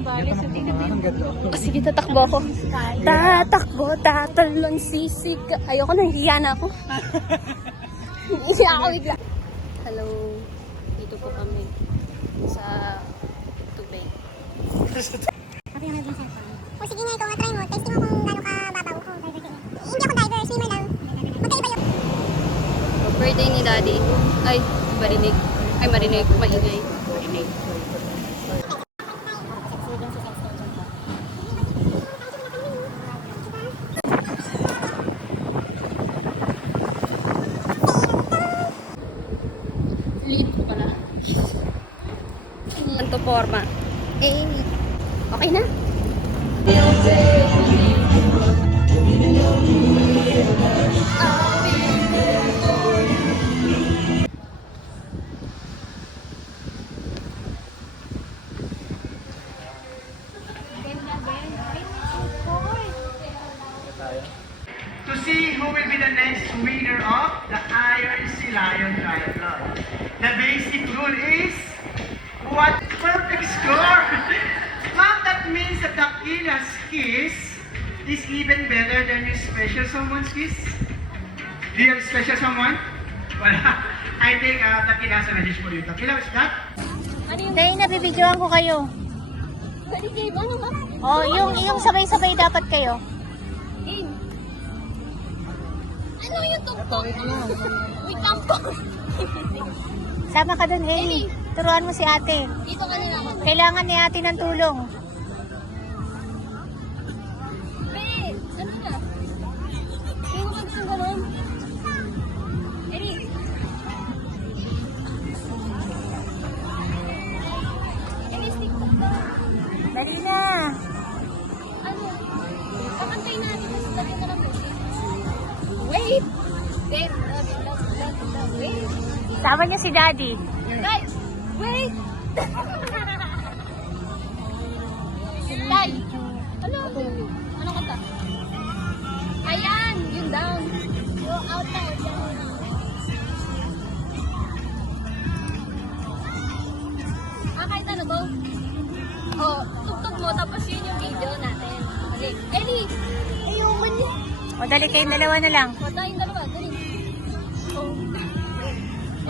Bale, so tingnan mo. Sige, tatakbo ako. Tatakbo, tatalon, sisig. Ayoko na, hiya na ako. Hiya ako bigla. Hello. Dito po kami sa tubig. Sabi naman yung cellphone. O sige nga, ikaw nga try mo. Testing mo kung gano'n ka babaw. Hindi ako diver, swimmer lang. Magkaiba yun. Birthday ni Daddy. Ay, marinig. Ay, marinig. Maingay. Marinig. Lead ko pala. Ito forma. Eh, okay na. To see who will be the next winner of the Iron Sea Lion Triathlon. The basic rule is what perfect score. Ma'am, that means that the Kila's kiss is even better than your special someone's kiss. Do you have special someone? Well, I think the Kila has a message for you. The Kila, is that? Dahil nabibidyoan ko kayo. Pwede kayo ba naman? Oh, yung sabay-sabay dapat kayo. Game. Ano yung tugtog? Wait lang po. Sama ka dun, Ellie. Turuan mo si ate. Dito ka na naman. Kailangan ni ate ng tulong. Wait, ano na? Kaya mo kagawin gano'n? Eric. Eric, stick to ka. Dali na. Ano? Pakantay natin. Tapos lagyan na lang mo. Wait! Wait! Wait! Sama niyo si Daddy. Guys! Wait! Tay! Ano? Ano kanta? Ayan! Yung down. Go out tayo. Kahit ano ba? Oh, tugtog mo tapos yun yung video natin. Ellie! Ayoko niya. O, dali kayong dalawa na lang. O, tayong dalawa. Dali. Oh.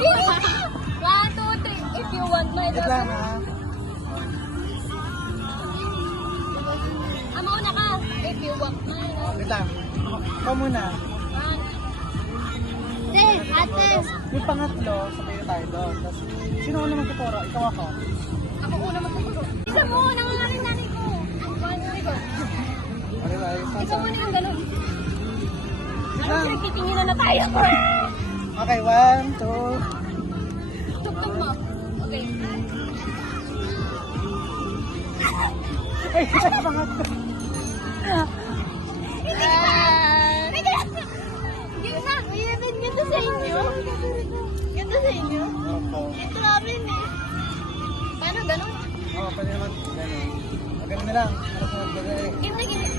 One, two, three. If you want my love. Mauna ka. If you want my love. Wait lang. Ikaw muna. Ate, ate. Yung pangatlo, sabay tayo doon. Tapos, sino una magtuturo? Ikaw ako. Ako una magtuturo. Isa mo, nangangaling nanay ko. One, two, go. Ikaw muna yung ganun. Ano, pinagtitinginan na tayo. Okay, 1, 2. Tugtog mo. Okay. Ay, isa pangatlo. Game na. Ganda sa inyo. Ganda sa inyo. Opo. Ito namin eh. Paano ganun? Oo, pwede naman. Ganun na lang. Ano sa magbagay? Game na game.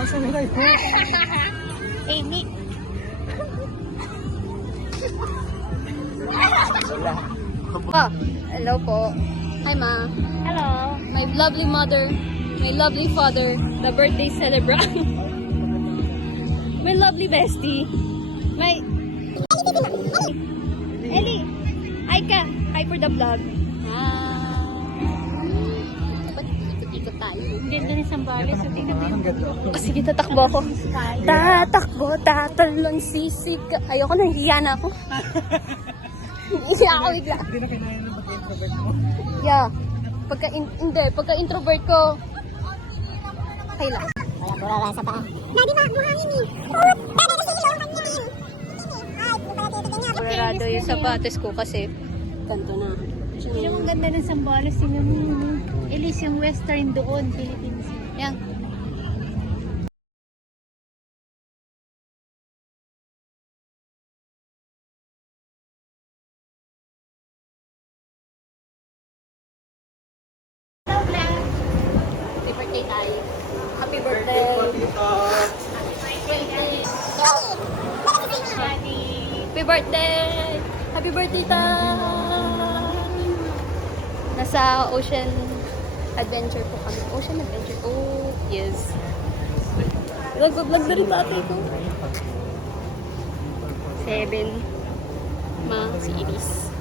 Ang sabi na yun. Amy. Oh, hello po. Hi ma. Hello. My lovely mother, my lovely father, the birthday celebrant. My lovely bestie. My Ellie. Hi ka. Hi for the vlog. Dapat ikot-ikot tayo. Ganda ni Sambales. So, tingnan mo. Ang ganda. Sige, tatakbo ako. Tatakbo, tatalon, sisig. Ayoko na, hiya na ako. Hiya ako bigla. Hindi na kailangan na mag-introvert mo. Yeah. Pagka introvert ko, okay lang. Wala burara sa paa. Daddy, buhangin eh. Daddy, kasi ilaw ka niya. Ay, pala tito niya. Sigurado yung sapatos ko kasi ganito na. Yung ang ganda ng Sambales. Tingnan mo yun. Elise, yung western doon. Philippines. Yan. Happy birthday tayo. Happy birthday. Happy birthday. Happy birthday tayo. Nasa Ocean Adventure po kami. Ocean Adventure. Oh, yes. Vlog na rin tatay ko. 7 mga series.